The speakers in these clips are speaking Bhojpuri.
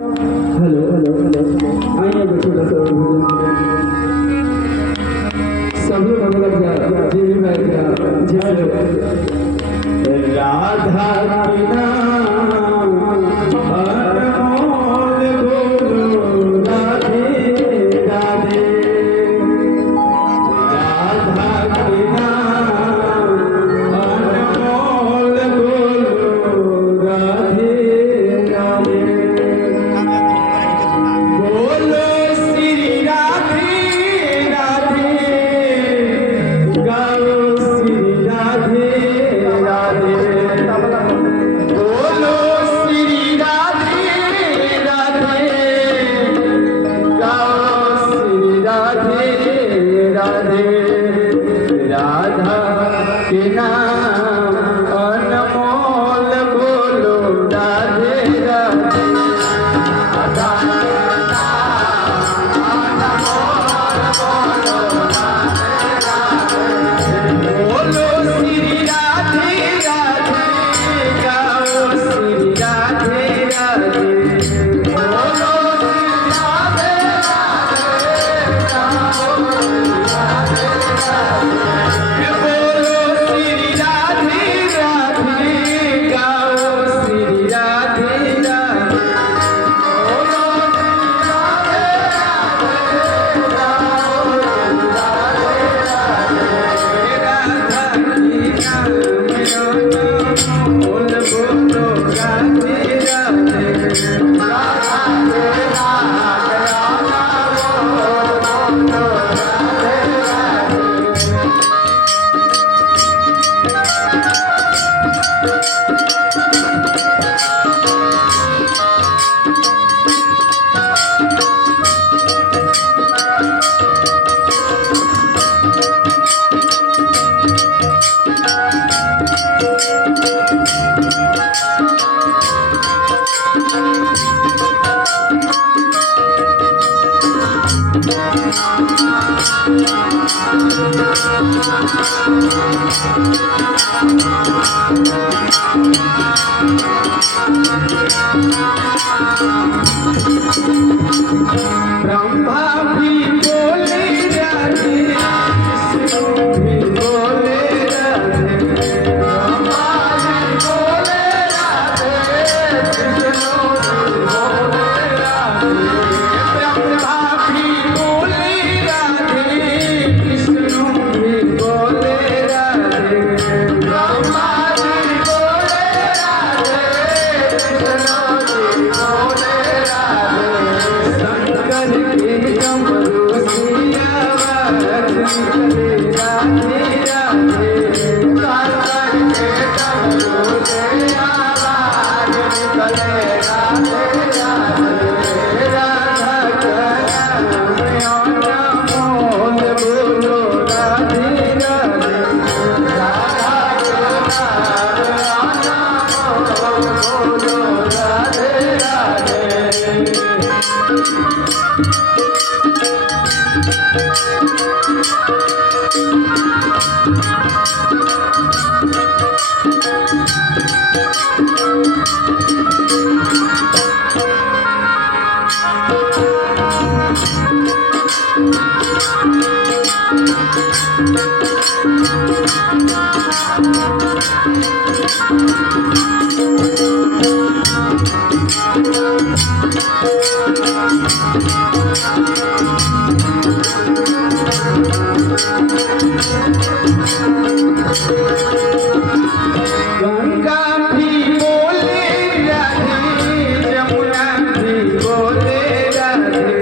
हेलो हेलो हेलो आइए बच्चों का सब लोग लग गया जी भी बैठ गया जी राधा की नाम अनमोल गुरु राधे राधे राधा की नाम अनमोल गुरु राधे राधे बोलो श्री राधे राधे गाओ श्री राधे राधे बोलो श्री राधे राधे गाओ श्री राधे राधे राधा के नाम अनमोल बोलो राधे राधे बोलो श्री राधे राधे गाओ श्री राधे राधे बोलो श्री राधे राधे गाओ बोलो श्री राधे राधे गाओ श्री राधे राधे बोलो ब्रह्मा भी बोले राधे विष्णु भी बोले राधे ब्रह्मा भी बोले राधे विष्णु भी बोले राधे ब्रह्मा भी बोले राधे विष्णु भी बोले राधे ब्रह्मा भी बोले राधे विष्णु भी बोले राधे शंकर के डमरू सिया आवाज निकले राधे राधे शंकर के डमरू से आवाज निकले राधे राधे राधा का नाम अनमोल बोलो राधे राधे राधा का नाम अनमोल बोलो राधे राधे गंगा भी बोले राधे जमुना भी बोले राधे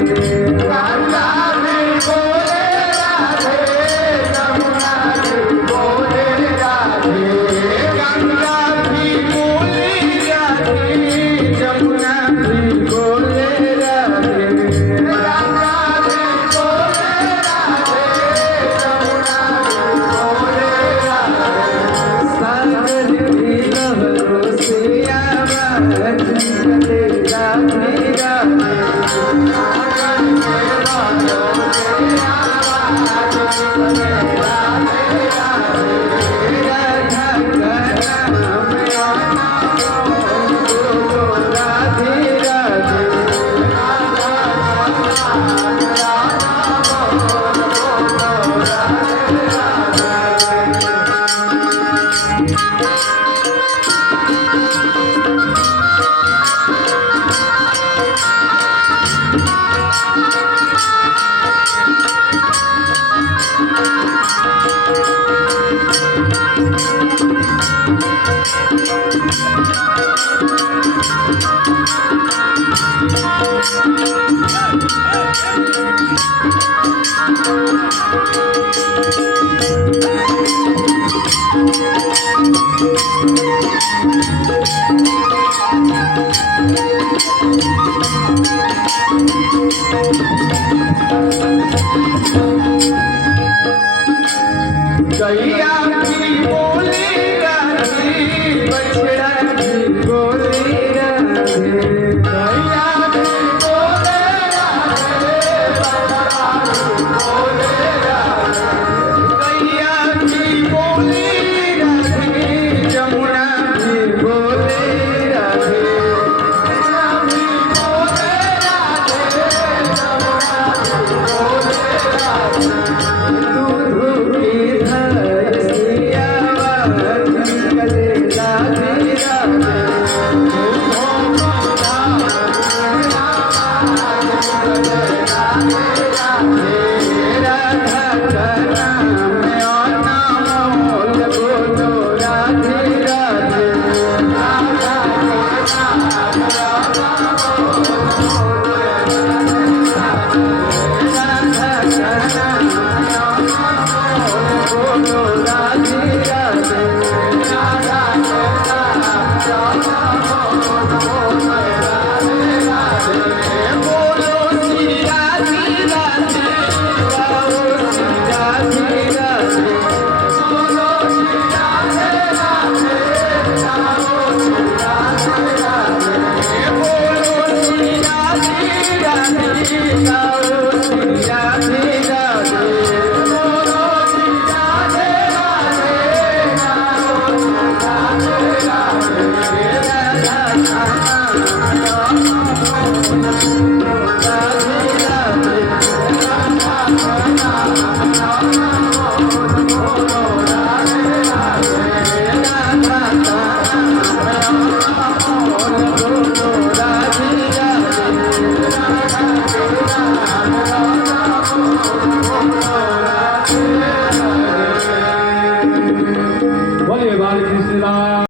गंगा भी बोले राधे जमुना भी बोले राधे गंगा भी बोले राधे जमुना भी बोले राधे गंगा भी बोले राधे जमुना भी बोले राधे सागर की लहरों से आवाज निकले राधे राधे सागर के लहरों से आवाज निकले राधे राधे राधा का नाम अनमोल बोलो राधे राधे